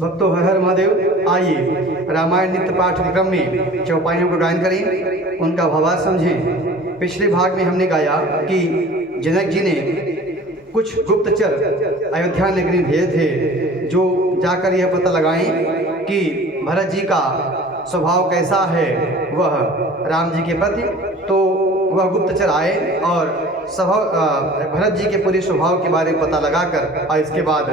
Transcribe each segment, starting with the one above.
भक्तों हर हर महादेव। आइए रामायण नित्य पाठ क्रम में चौपाइयों का गायन करें, उनका भावार्थ समझें। पिछले भाग में हमने गाया कि जनक जी ने कुछ गुप्तचर अयोध्या नगरी भेजे थे जो जाकर यह पता लगाएं कि भरत जी का स्वभाव कैसा है वह राम जी के प्रति। तो वह गुप्तचर आए और भरत जी के पूरे स्वभाव के बारे में पता लगाकर और इसके बाद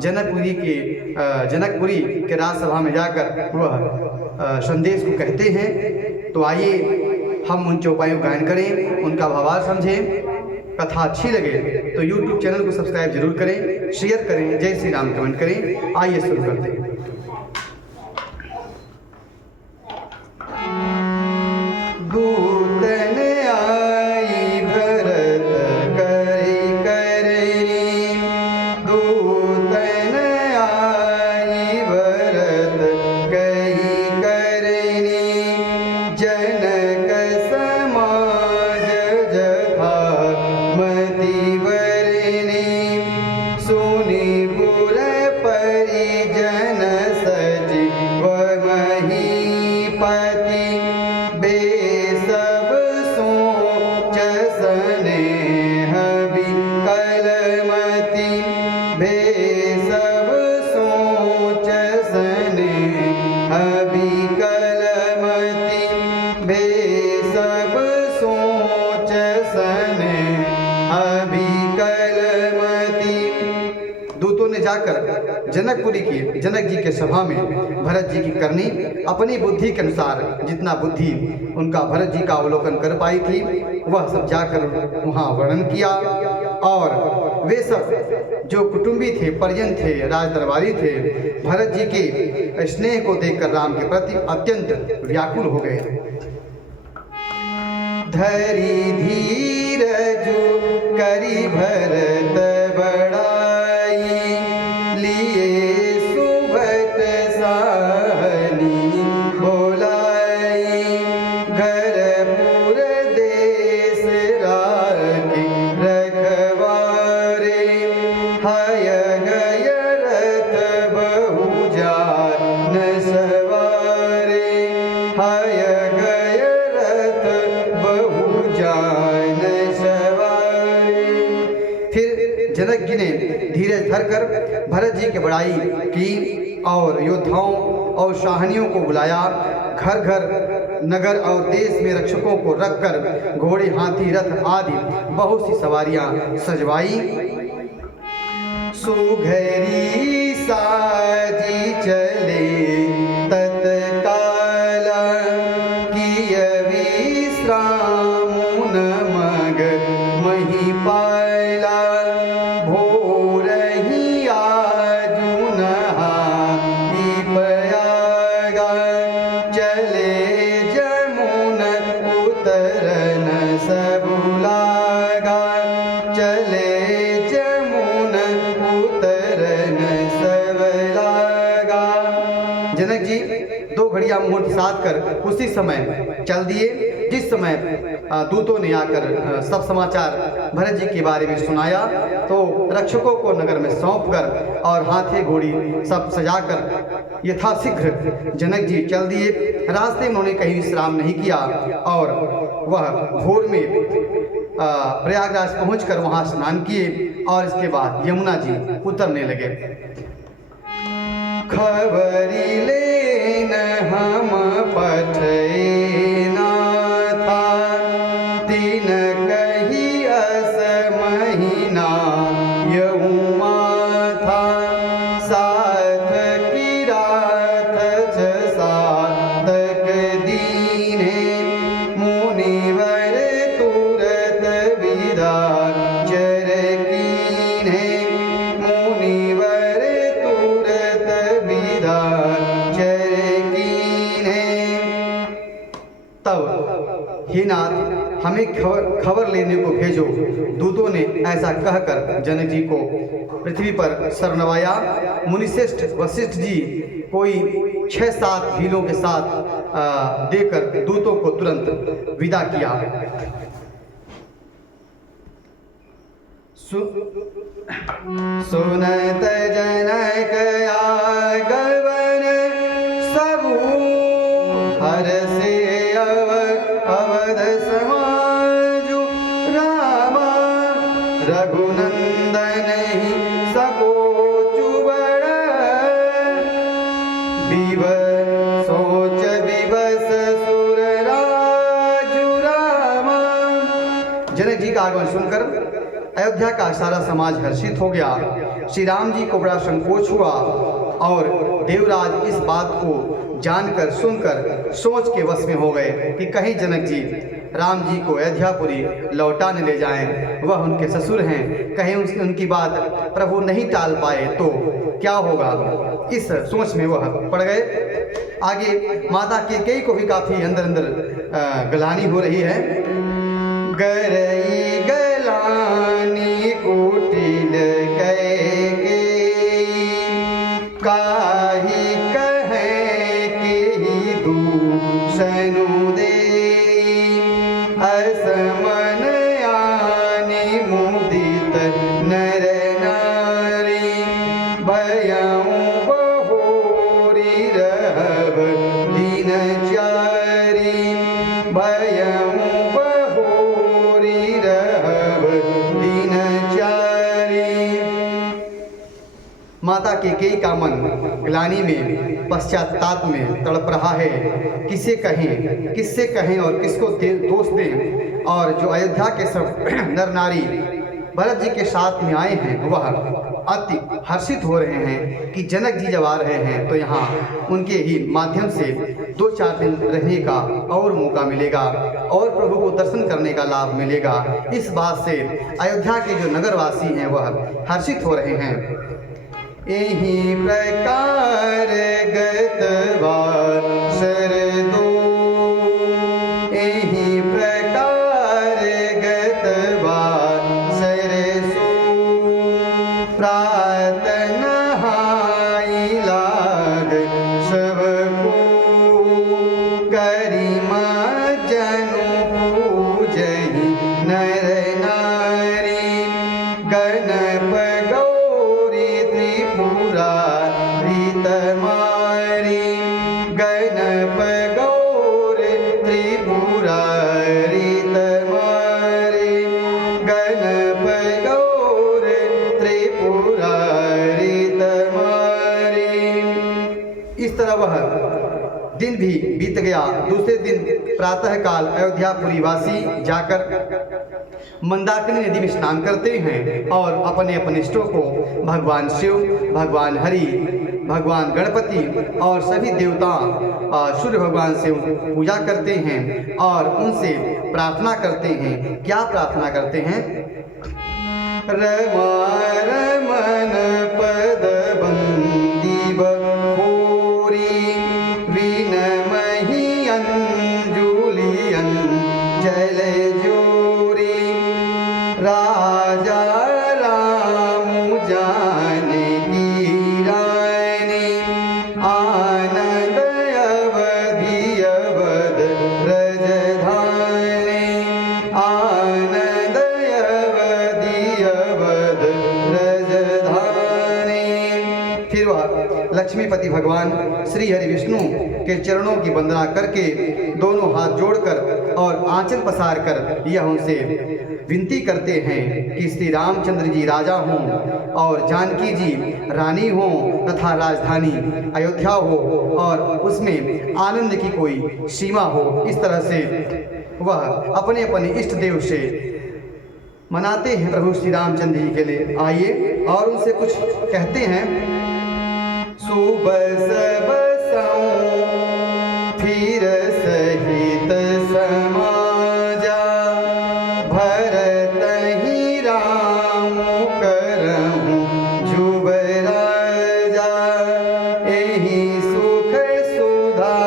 जनकपुरी के राजसभा में जाकर वह संदेश को कहते हैं। तो आइए हम उन चौपाइयों गायन करें, उनका भावार्थ समझें। कथा अच्छी लगे तो YouTube चैनल को सब्सक्राइब जरूर करें, शेयर करें, जय श्री राम कमेंट करें। आइए शुरू करते हैं। जनकपुरी की जनक जी के सभा में भरत जी की करनी अपनी बुद्धि के अनुसार जितना बुद्धि उनका भरत जी का अवलोकन कर पाई थी वह सब जाकर वहाँ वर्णन किया। और वे सब जो कुटुंबी थे, परिजन थे, राज दरबारी थे, भरत जी के स्नेह को देखकर राम के प्रति अत्यंत व्याकुल हो गए। धरी धीरजु करी भरत भरत जी की बड़ाई की और योद्धाओं और शाहनियों को बुलाया। घर घर नगर और देश में रक्षकों को रखकर घोड़े, हाथी, रथ आदि बहुत सी सवारियां सजवाई। सुघरी साजी चले तत्काल किय विश्राम मग मही पायला। मुहूर्त साध कर उसी समय चल दिए जिस समय दूतों ने आकर सब समाचार भरत जी के बारे में सुनाया। तो रक्षकों को नगर में सौंपकर और हाथी घोड़ी सब सजाकर यथाशीघ्र जनक जी चल दिए। रास्ते में उन्होंने कहीं विश्राम नहीं किया और वह भोर में प्रयागराज पहुंचकर वहां स्नान किए और इसके बाद यमुना जी उतरने लगे। खबरी लेन हम पठना था तीन कही अस महीना यहुमा था। साथ की रात सातक दीने मुनिवर तुरत विदा चर कीने। मुनिवर तुरत विदा चर कीने। तब हे नाथ हमें खबर लेने को भेजो। दूतों ने ऐसा कहकर जनक जी को पृथ्वी पर सर नवाया। मुनिश्रेष्ठ वशिष्ठ जी कोई 6-7 भीलों के साथ देकर दूतों को तुरंत विदा किया। सुनत जनक आग विव सोच विवश सुर राजु रामा। जनक जी का आगमन सुनकर अयोध्या का सारा समाज हर्षित हो गया। श्री राम जी को बड़ा संकोच हुआ और देवराज इस बात को जानकर सुनकर सोच के वश में हो गए कि कहीं जनक जी राम जी को अयोध्यापुरी लौटाने ले जाएं। वह उनके ससुर हैं, कहीं उनकी बात प्रभु नहीं टाल पाए तो क्या होगा, इस सोच में वह पड़ गए। आगे माता कैकेयी को भी काफ़ी अंदर अंदर गलानी हो रही है। गरई गलानी कुटिल कैकेयी, काही कहे कि दूषनु देई, असमन आनी मुदित नर नारी, भयउ बहोरी रहब दिनचारी, भयउ बहोरी रहब दिनचारी। माता कैकेयी का मन ग्लानि में पश्चाताप में तड़प रहा है। किसे कहें, किससे कहें और किसको दोष दें। और जो अयोध्या के सब नर नारी भरत जी के साथ में आए हैं वह अति हर्षित हो रहे हैं कि जनक जी जब आ रहे हैं तो यहाँ उनके ही माध्यम से 2-4 दिन रहने का और मौका मिलेगा और प्रभु को दर्शन करने का लाभ मिलेगा। इस बात से अयोध्या के जो नगरवासी हैं वह हर्षित हो रहे हैं। एहि प्रकार गतवा शरदो, एहि प्रकार गतवा सरसो, प्रात नहाई लाग सबको, गरिमा जनु पूजहि नर नारी, गणप गौरी त्रिपुरारी तमारी, गणप गौरी त्रिपुरारी तमारी, गणप गौरी त्रिपुरारी तमारी। इस तरह वह दिन भी बीत गया। दूसरे दिन प्रातःकाल अयोध्यापुरी वासी जाकर मंदाकिनी नदी में स्नान करते हैं और अपने अपने इष्टों को भगवान शिव, भगवान हरि, भगवान गणपति और सभी देवता सूर्य भगवान से पूजा करते हैं और उनसे प्रार्थना करते हैं। क्या प्रार्थना करते हैं? रमा रमन पद बंदी बहोरी, विनमहि अंजुलि अंजल जोरी, राजा राम जानकी रानी, आनंद अवधि अवध रजधानी, आनंद अवधि अवध रजधानी। फिर वह लक्ष्मीपति भगवान श्री हरि विष्णु के चरणों की वंदना करके दोनों हाथ जोड़कर और आंचल पसार कर यह उनसे विनती करते हैं कि श्री रामचंद्र जी राजा हों और जानकी जी रानी हों तथा राजधानी अयोध्या हो और उसमें आनंद की कोई सीमा हो। इस तरह से वह अपने अपने इष्ट देव से मनाते हैं प्रभु श्री रामचंद्र जी के लिए। आइए और उनसे कुछ कहते हैं। सुबह बसऊं फिर सहित समाजा, भरत ही राम करहूं जुब राजा, एहि सुख सुधा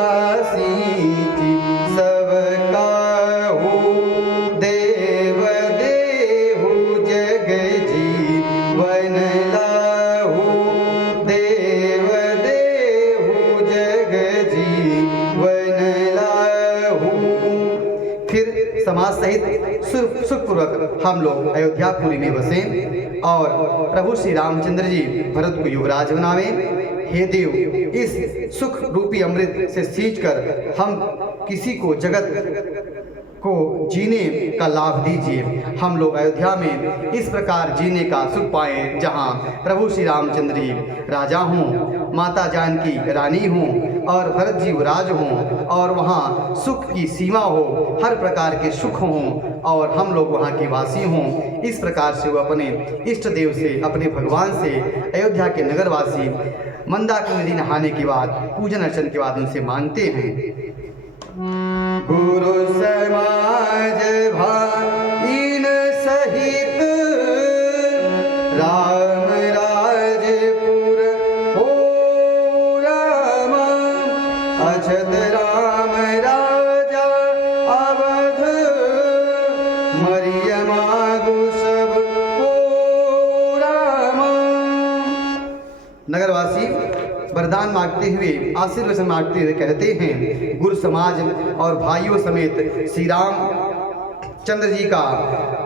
सींचि सब काहू, देव देहु जग जीवन लाहू, देव देहु जग जीवन लाहू। फिर समाज सहित सुखपूर्वक हम लोग अयोध्यापुरी में बसे और प्रभु श्री रामचंद्र जी भरत को युवराज बनावे। हे देव, इस सुख रूपी अमृत से सींचकर हम किसी को जगत को जीने का लाभ दीजिए। हम लोग अयोध्या में इस प्रकार जीने का सुख पाएँ जहाँ प्रभु श्री रामचंद्र जी राजा हों, माता जानकी रानी हों और भरत जी राज हों, और वहाँ सुख की सीमा हो, हर प्रकार के सुख हों और हम लोग वहाँ के वासी हों। इस प्रकार से वो अपने इष्ट देव से, अपने भगवान से, अयोध्या के नगरवासी मंदाकिनी नदी नहाने के बाद, पूजन अर्चन के बाद उनसे मांगते हैं। गुरु समाज भाईन सहित राम राजपुर हो राम, अछत राम राजा अवध, मरियमा गुसब हो राम। नगरवासी वरदान मांगते हुए, आशीर्वचन मांगते हुए कहते हैं, गुरु समाज और भाइयों समेत श्री राम चंद्र जी का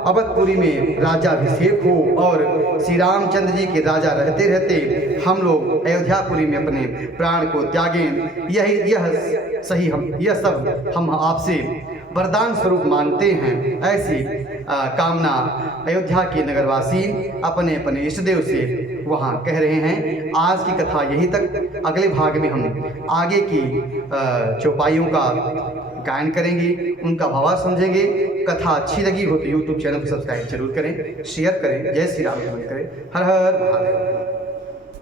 अवधपुरी में राज्याभिषेक हो और श्री रामचंद्र जी के राजा रहते रहते हम लोग अयोध्यापुरी में अपने प्राण को त्यागें। यह सब हम आपसे वरदान स्वरूप मांगते हैं। ऐसी कामना अयोध्या के नगरवासी अपने अपने इष्टदेव से वहाँ कह रहे हैं। आज की कथा यहीं तक। अगले भाग में हम आगे की चौपाइयों का गायन करेंगे, उनका भावार्थ समझेंगे। कथा अच्छी लगी हो तो YouTube चैनल को सब्सक्राइब जरूर करें, शेयर करें। जय श्री राम करें। हर हर महादेव।